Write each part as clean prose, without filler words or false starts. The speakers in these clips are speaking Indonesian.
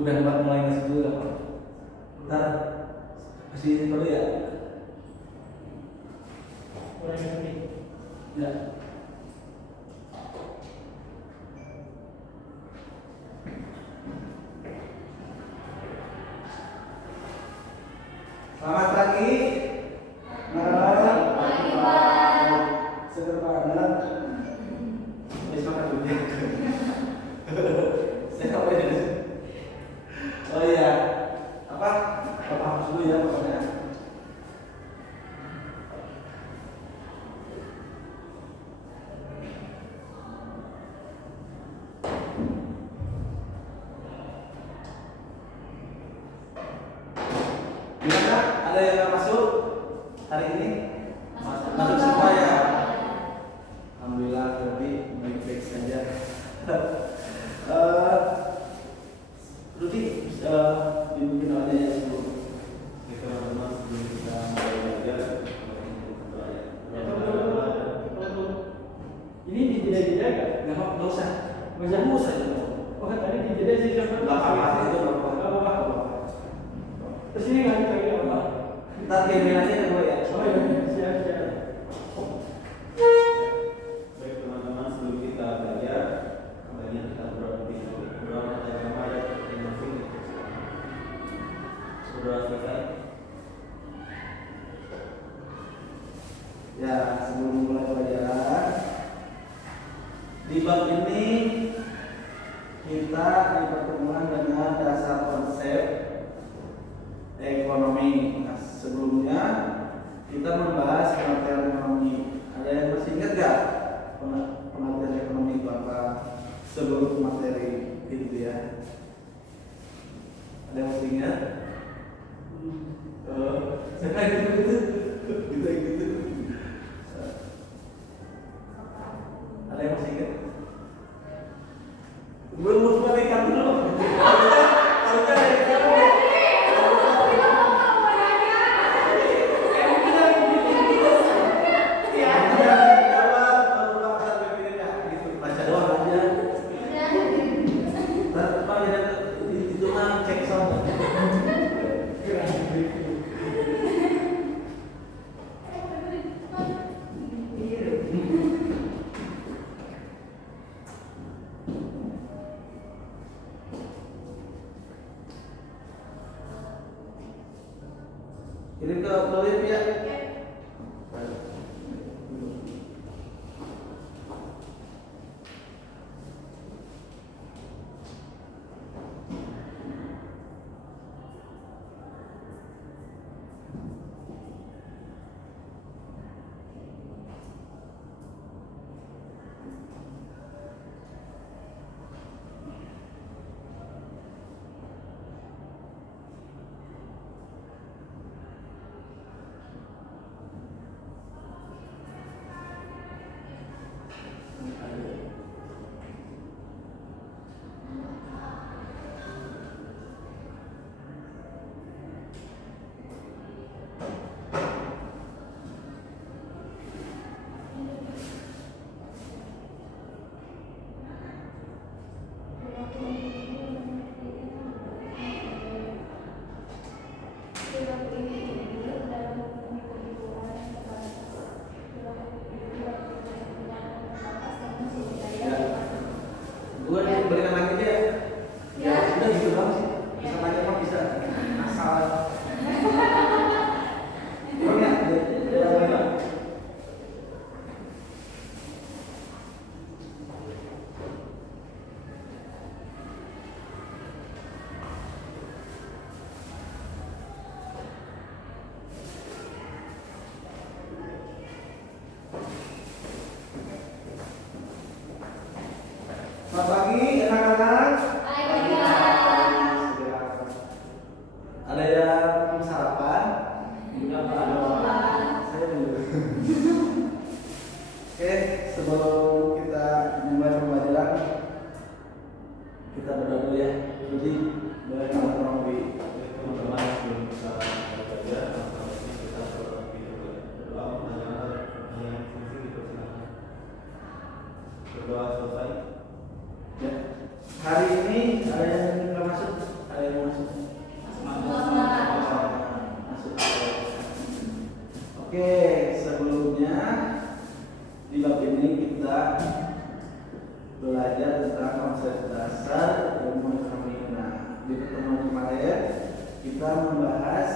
Udah mulai masuk dulu apa? Ntar kasih dulu ya. Mulai ngerti. Ya. Selamat pagi. Selamat pagi, Pak. Seger banget. Besok makan dulu ya. Saya apa ya? Oh iya. Apa? Bapak hapus dulu ya pokoknya. Gimana? Ada yang nggak masuk hari ini? Masuk semua ya. Alhamdulillah lebih baik-baik saja. Rudy, dibikin aja ya sebelum teman-teman sebelum kita mulai belajar. Ini dijeda-jeda nggak? Nggak usah. Nggak usah. Oh tadi dijeda sih siapa? Nggak apa-apa itu nggak apa-apa. Terus ini nggak lagi apa? Ntar kirim aja ke gue ya. Oh iya, siap. Baik teman-teman, sebelum kita belajar, kembali kita berdoa agama ya masing-masing. Sudah selesai. Ya, sebelum mulai pelajaran di bab ini kita dipertemukan dengan dasar konsep ekonomi. Nah, sebelumnya kita membahas pengertian ekonomi. Ada yang masih ingat gak pengertian ekonomi itu apa? Seluruh materi gitu ya. Ada yang masih ingat? Saya gitu. Ada yang masih ingat? Belum balikan dulu. Harusnya dari kamu. Baca doang aja. Itu mah cek sound. Ini ke toilet ya. kita membahas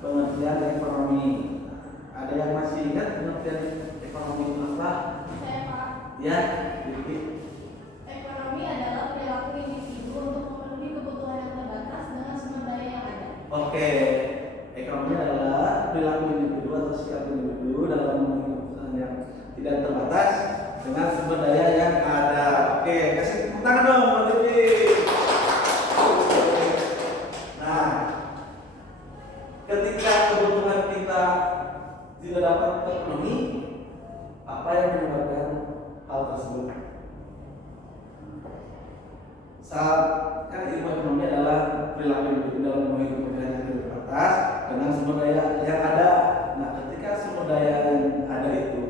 pengertian ekonomi. Ada yang masih ingat pengertian ekonomi itu apa? Saya Pak. Ya, jadi Ekonomi adalah perilaku individu untuk memenuhi kebutuhan yang terbatas dengan sumber daya yang ada. oke. Ekonomi adalah perilaku individu atau sikap individu dalam memenuhi kebutuhan yang tidak terbatas dengan sumber daya yang ada. Oke, kasih tepuk tangan dong, Mbak Devi. Nah, ketika kebutuhan kita tidak dapat terpenuhi, apa yang menyebabkan hal tersebut? Saat kan ilmu ekonomi adalah perilaku individu dalam memenuhi kebutuhan yang tidak terbatas dengan sumber daya yang ada. Nah, ketika sumber daya yang ada itu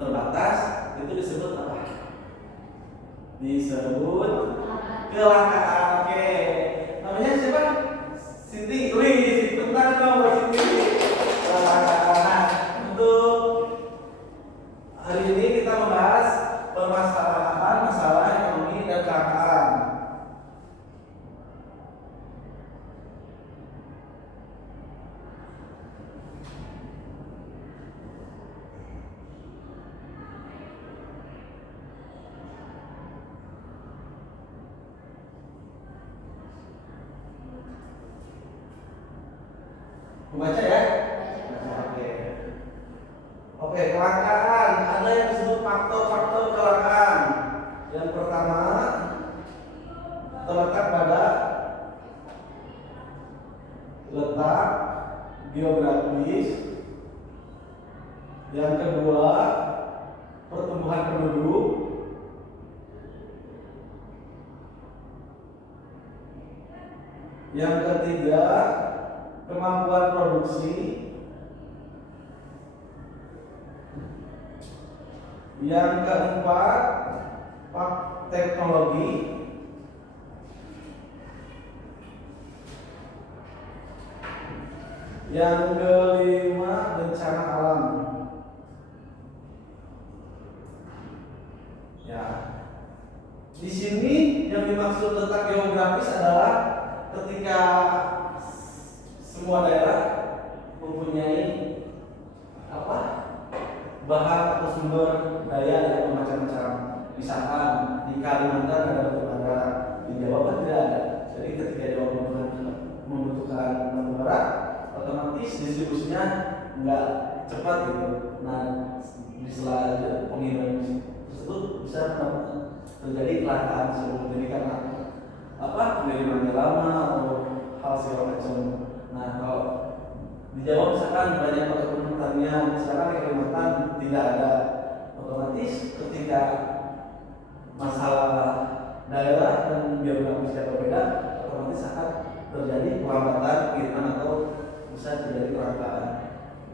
terbatas, itu disebut apa? Disebut kelangkaan. Oke, namanya siapa? Siti. Wih, Siti, tentang dong, Mbak Siti. Kelangkaan. Nah, untuk hari ini kita membahas permasalahan masalah ekonomi dan kelangkaan. Membaca ya? Oke. Oke, kelangkaan. Ada yang disebut faktor-faktor kelangkaan. Yang pertama terletak pada letak geografis. Yang kedua, pertumbuhan penduduk. Yang ketiga, kemampuan produksi. Yang keempat, teknologi. Yang kelima, bencana alam. Ya. Di sini yang dimaksud letak geografis adalah ketika semua daerah mempunyai apa? Bahan atau sumber daya yang macam-macam. Misalkan di Kalimantan ada batu bara, di Jawa kan tidak ada. Jadi ketika Jawa membutuhkan batu bara, otomatis distribusinya nggak cepat gitu. Nah, di sela pengiriman tersebut bisa terjadi kelangkaan sebelum jadi karena apa? Pengirimannya lama atau hal segala macam. Nah, kalau di Jawa misalkan banyak perkebunan pertanian, sekarang di Kalimantan tidak ada. Otomatis ketika masalah daerah dan geografis yang berbeda, otomatis akan terjadi pelambatan pengiriman atau bisa terjadi kelangkaan.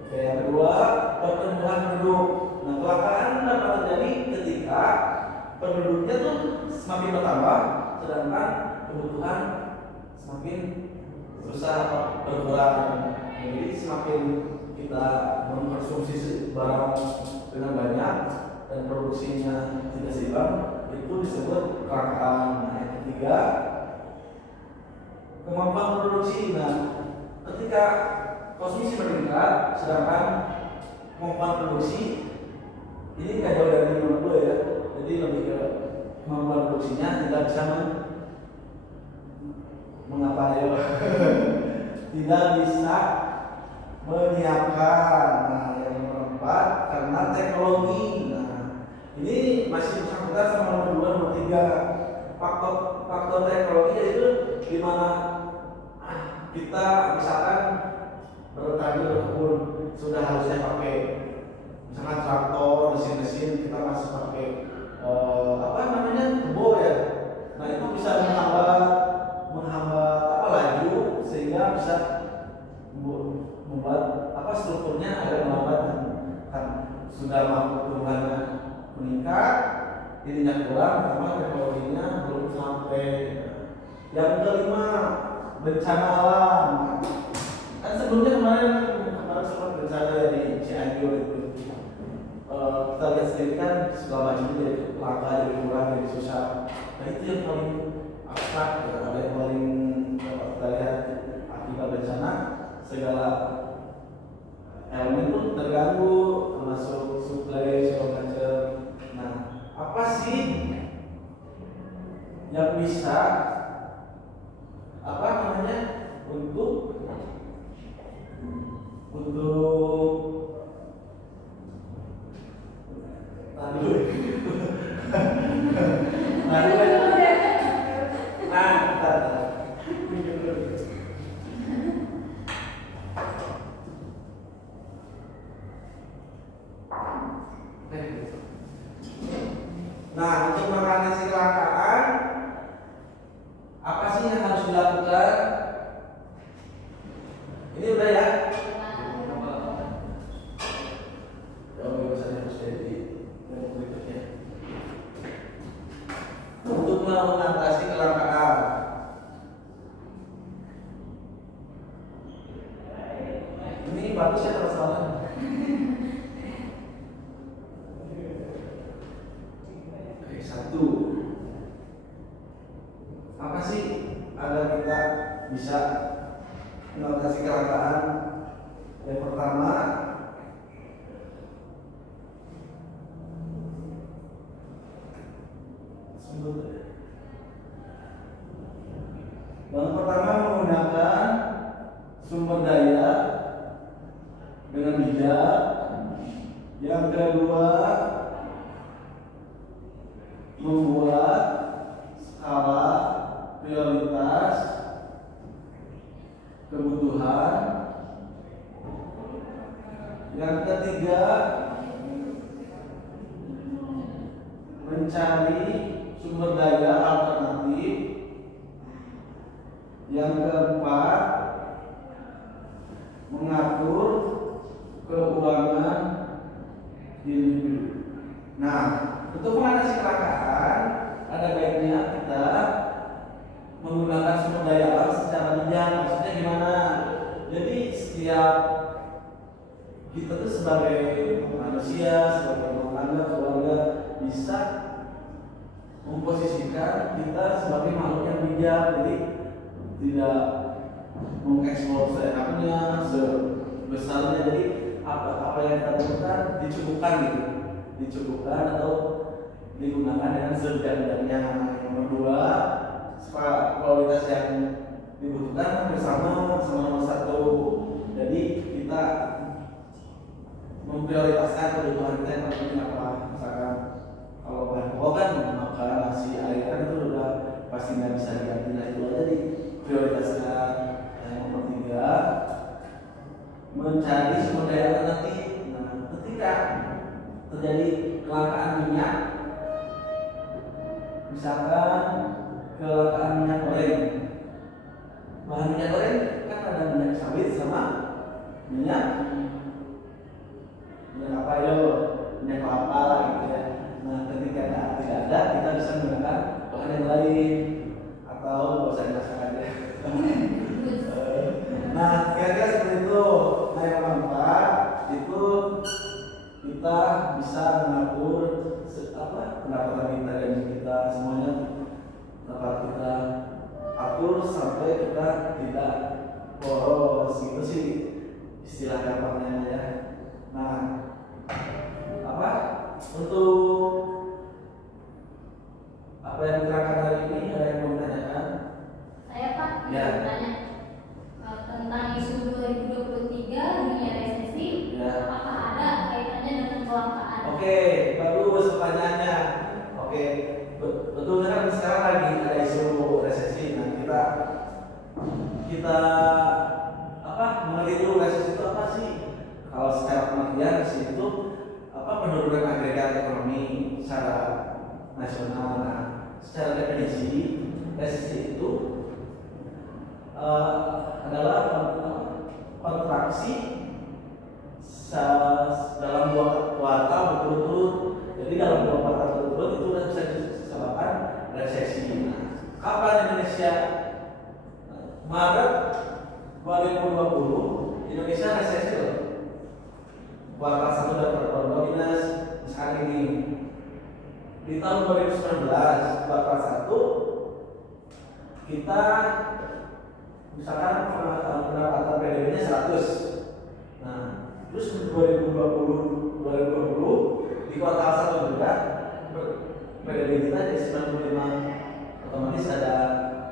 Oke, yang kedua, pertumbuhan penduduk. Nah, kelangkaan dapat terjadi ketika penduduknya tuh semakin bertambah, sedangkan kebutuhan semakin susah berkurang. Jadi semakin kita mengkonsumsi barang dengan banyak dan produksinya tidak seimbang, itu disebut kelangkaan. Nah, yang ketiga, kemampuan produksi. Nah, ketika konsumsi meningkat, sedangkan kemampuan produksi ini nggak jauh dari nomor 2 ya. Jadi lebih ke kemampuan produksinya tidak bisa mengapa ya? Tidak bisa menyiapkan. Nah, yang keempat karena teknologi. Nah, ini masih bersangkutan sama nomor 2, nomor 3. Faktor teknologi yaitu di mana kita misalkan bertani berkebun sudah harusnya pakai misalkan traktor, mesin-mesin, kita masih pakai apa namanya kebo ya. Nah, itu bisa menghambat apa laju sehingga bisa membuat apa strukturnya agak melambat kan sudah mampu tumbuhannya meningkat, ininya kurang karena teknologinya belum sampai. Yang kelima, bencana alam. Kan sebelumnya kemarin sempat bencana di Cianjur itu. Kita lihat sendiri kan setelah maju jadi langka, jadi kurang, jadi susah. Nah, itu yang paling abstrak, ada yang paling kita lihat akibat bencana sih yang harus dilakukan? Ini udah ya? Oh, biasanya harus jadi yang berikutnya. Untuk mengatasi kelangkaan. Ini bagus ya kalau salah. Oke, satu. Apa sih agar kita bisa mengatasi kelangkaan? Yang pertama, menggunakan sumber daya dengan bijak. Yang kedua, membuat skala prioritas kebutuhan. Yang ketiga, mencari sumber daya alternatif. Yang keempat, mengatur keuangan individu. Nah, untuk mengatasi kelangkaan, ada baiknya kita menggunakan sumber daya alam secara bijak. Maksudnya gimana? Jadi setiap kita tuh sebagai manusia, sebagai tetangga, keluarga bisa memposisikan kita sebagai makhluk yang bijak. Jadi tidak mengekspor seenaknya, sebesarnya. Jadi apa yang kita butuhkan dicukupkan gitu, dicukupkan atau digunakan dengan sebijak-bijaknya. Yang kedua, kualitas yang dibutuhkan bersama nomor satu. Jadi kita memprioritaskan kebutuhan kita yang penting apa. Misalkan kalau bahan pokok kan makan nasi, air kan itu udah pasti nggak bisa diganti. Nah itu aja diprioritaskan. Yang nomor tiga, mencari sumber daya alternatif. Nah, ketika terjadi kelangkaan minyak, misalkan kelangkaan minyak goreng, bahan minyak goreng kan ada minyak sawit sama minyak apa ya, minyak kelapa gitu ya. Nah, ketika tidak ada, kita bisa menggunakan bahan yang lain atau bahasa Inggris aja. Nah, kira-kira seperti itu. Nah, yang keempat itu kita bisa mengatur pendapatan kita, gaji kita, semuanya dapat kita atur sampai kita tidak boros. Gitu sih istilah gampangnya ya. Nah, untuk apa yang diterangkan hari ini, ada yang mau ditanyakan? Saya Pak, Ya. bertanya tentang isu 2023 dunia resesi. Ya. Apakah ada kaitannya dengan kelangkaan? Oke, bagus pertanyaannya. Oke, betul kan sekarang lagi ada isu resesi. Nah, kita mengerti dulu resesi itu apa sih? Kalau secara pengertian resesi itu penurunan agregat ekonomi secara nasional. Nah, secara definisi resesi itu adalah kontraksi dalam 2 kuartal berturut-turut. Jadi dalam 2 kuartal berturut-turut itu sudah bisa disebabkan resesi. Nah, kapan Indonesia? Maret 2020 Indonesia resesi loh. Kuartal 1 dan kuartal 2 minus. Misalkan ini di tahun 2019 kuartal 1 kita misalkan pendapatan PDB-nya 100. Nah, terus 2020 di kuartal 1 juga PDB kita jadi 95, otomatis ada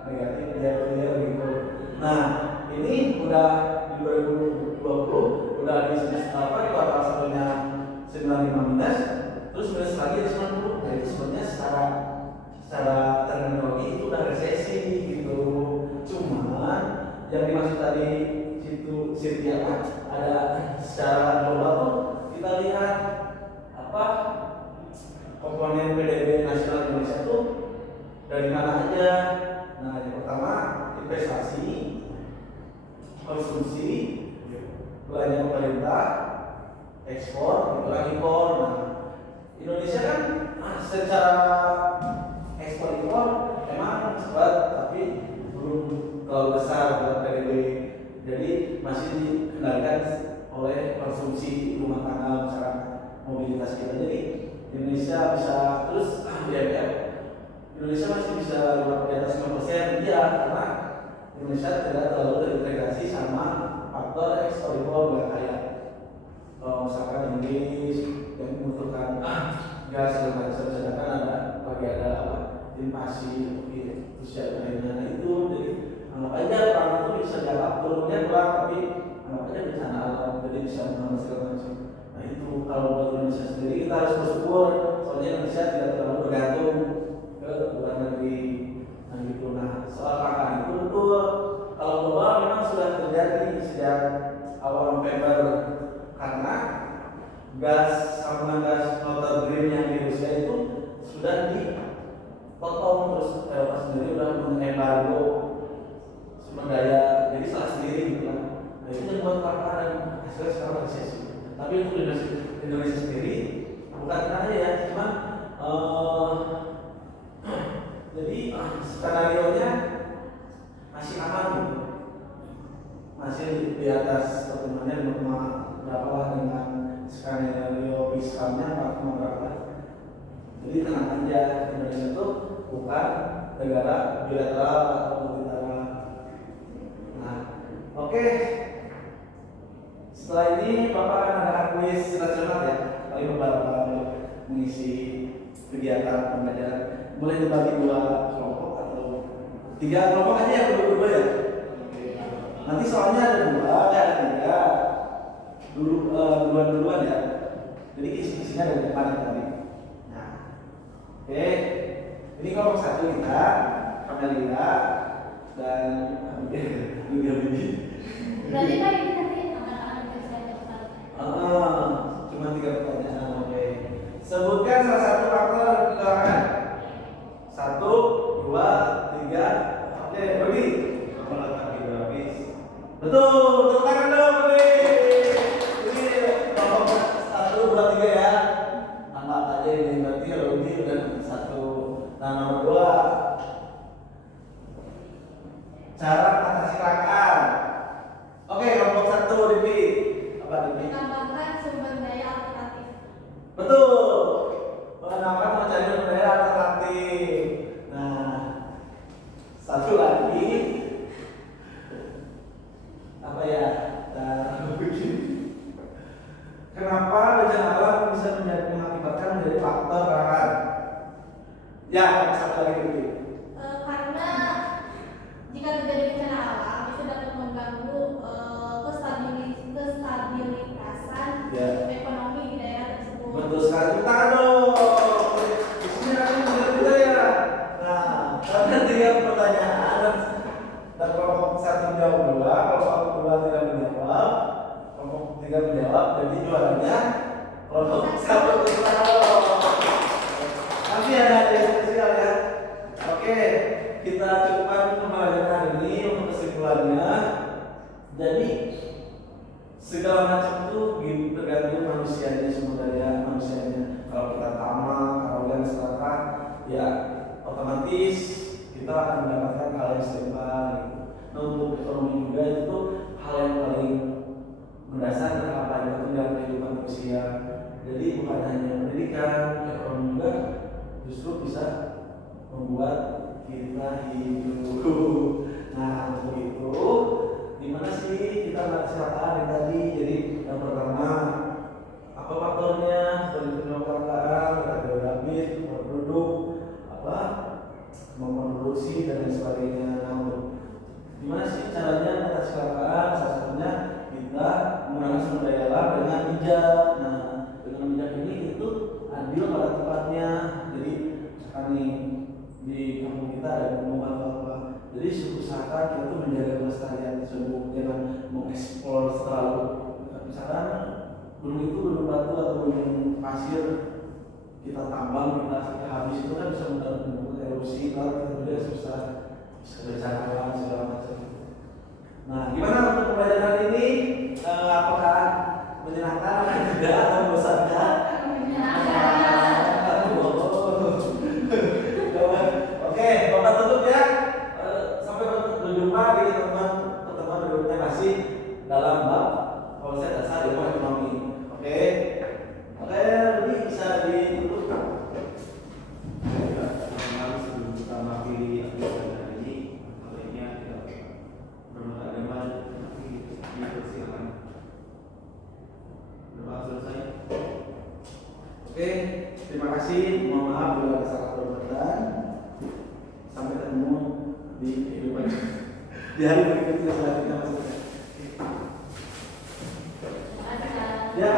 negatif year gitu. Nah, ini udah di 2020 udah di kuartal 1-nya 95 minus, terus minus lagi di 90. Nah, itu sebenarnya secara terminologi itu udah resesi gitu. Cuman yang dimaksud tadi situ ada secara global tuh kita lihat komponen PDB nasional Indonesia tuh dari mana aja. Nah, yang pertama investasi, konsumsi, belanja pemerintah, ekspor, impor. Nah, Indonesia kan secara ekspor impor memang cepat, tapi belum terlalu besar dalam PDB. Jadi masih dikendalikan oleh konsumsi rumah tangga masyarakat, mobilitas kita. Jadi Indonesia bisa terus BMF. Indonesia masih bisa di atas 5%, ya, karena Indonesia tidak terlalu terintegrasi sama faktor ekspor impor nggak kayak misalkan Inggris yang membutuhkan gas dan macam, sedangkan ada invasi Rusia Ukraina. Nah itu jadi anggap aja perang itu bisa dianggap turunnya perang, tapi anggap aja bencana alam, jadi bisa menghasilkan macam. Nah itu kalau buat Indonesia sendiri kita harus bersyukur, soalnya Indonesia tidak terlalu bergantung ke luar negeri. Nah gitu. Nah soal KKN itu betul, kalau global memang sudah terjadi sejak awal November, karena sambungan gas Nord Stream yang di Rusia itu sudah dipotong, terus Eropa sendiri sudah mengembargo sumber daya, jadi salah sendiri gitu kan. Nah itu yang buat KKN hasilnya sekarang resesi. Tapi untuk Indonesia sendiri bukan aja ya, cuman jadi skenario-nya masih aman gitu, masih di atas pertumbuhannya 5, berapa lah dengan skenario fiskalnya 4, berapa. Jadi tenang aja, Indonesia itu bukan negara bilateral atau multilateral. Nah, oke. Setelah ini Bapak akan ada kuis nasional ya, paling beberapa mengisi kegiatan pembelajaran. Mulai dibagi 2 kelompok atau 3 kelompok aja ya, berdua ya. Nanti soalnya ada 3 duluan ya. Jadi isinya ada depan tadi. Nah, oke. Ini kelompok 1 kita, Kamelia dan Lydia Bibi. Berarti kan ini nanti akan cepat. Cuma 3 pertanyaan, oke. Sebutkan salah satu faktor kecelakaan. 1, 2, 3. Oke, Budi. Letak geografis. Betul, tepuk tangan dong, Budi. Budi, kelompok 1, 2, 3 ya. Anggap aja ini berarti Budi udah 1. Nah, nomor 2. Cara mengatasi kecelakaan. Oke, kelompok 1, Divi. Apa Divi? Menambahkan sumber daya alternatif. Betul. Menambahkan mencari sumber daya alternatif. Nah, 1 lagi. Apa ya? Kenapa bencana alam bisa mengakibatkan menjadi faktor kecelakaan? Ya, 1 lagi Divi. Karena jika terjadi bencana alam itu dapat mengganggu kestabilitasan Ya. ekonomi di daerah tersebut. Betul sekali, tepuk tangan dong. Di sini ada benar juga ya. Nah, karena 3 pertanyaan dan kelompok 1 menjawab 2, kelompok 2 tidak menjawab, kelompok 3 menjawab, jadi juaranya kelompok 1. Tepuk tangan dong. Nanti ada yang spesial ya. Oke, kita cukupkan pembelajaran hari ini untuk kesimpulannya. Jadi segala macam itu tergantung manusianya, sumber daya manusianya. Kalau kita tamak, arogan, serakah, ya otomatis kita akan mendapatkan hal yang setimpal gitu. Nah, untuk ekonomi juga itu hal yang paling mendasar dan apa yang dalam kehidupan manusia. Jadi bukan hanya pendidikan, ekonomi juga justru bisa membuat kita hidup. Nah, untuk itu gimana sih kita melaksanakan yang tadi? Jadi yang pertama, apa faktornya? Penyebab kecelakaan, geografis, produk, memproduksi dan lain sebagainya. Nah, gimana sih caranya mengatasi kecelakaan? Salah satunya kita menggunakan sumber daya alam dengan bijak. Nah, dengan bijak ini itu adil pada tempatnya. Jadi misalkan nih di kampung kita ada gunung atau apa, jadi usahakan kita tuh menjaga kelestarian tersebut, jangan mengeksplor terlalu. Misalkan gunung itu gunung batu atau gunung pasir, kita tambang, kita habis itu kan bisa mendapatkan erosi, kalau kita juga susah Segala macam. Nah, gimana untuk pembelajaran ini? Apakah menyenangkan atau tidak atau membosankan? Oke, Bapak tutup ya. Sampai berjumpa di pertemuan berikutnya masih dalam bab konsep dasar ilmu ekonomi. Oke, ini bisa ditutup. Teman-teman, sebelum kita mengakhiri episode hari ini, sebaiknya kita berdoa agama dipersilakan. Doa selesai. Oke, terima kasih. Mohon maaf bila ada salah perbuatan. Sampai ketemu di kehidupan di hari berikutnya selanjutnya maksudnya. Ada. Ya.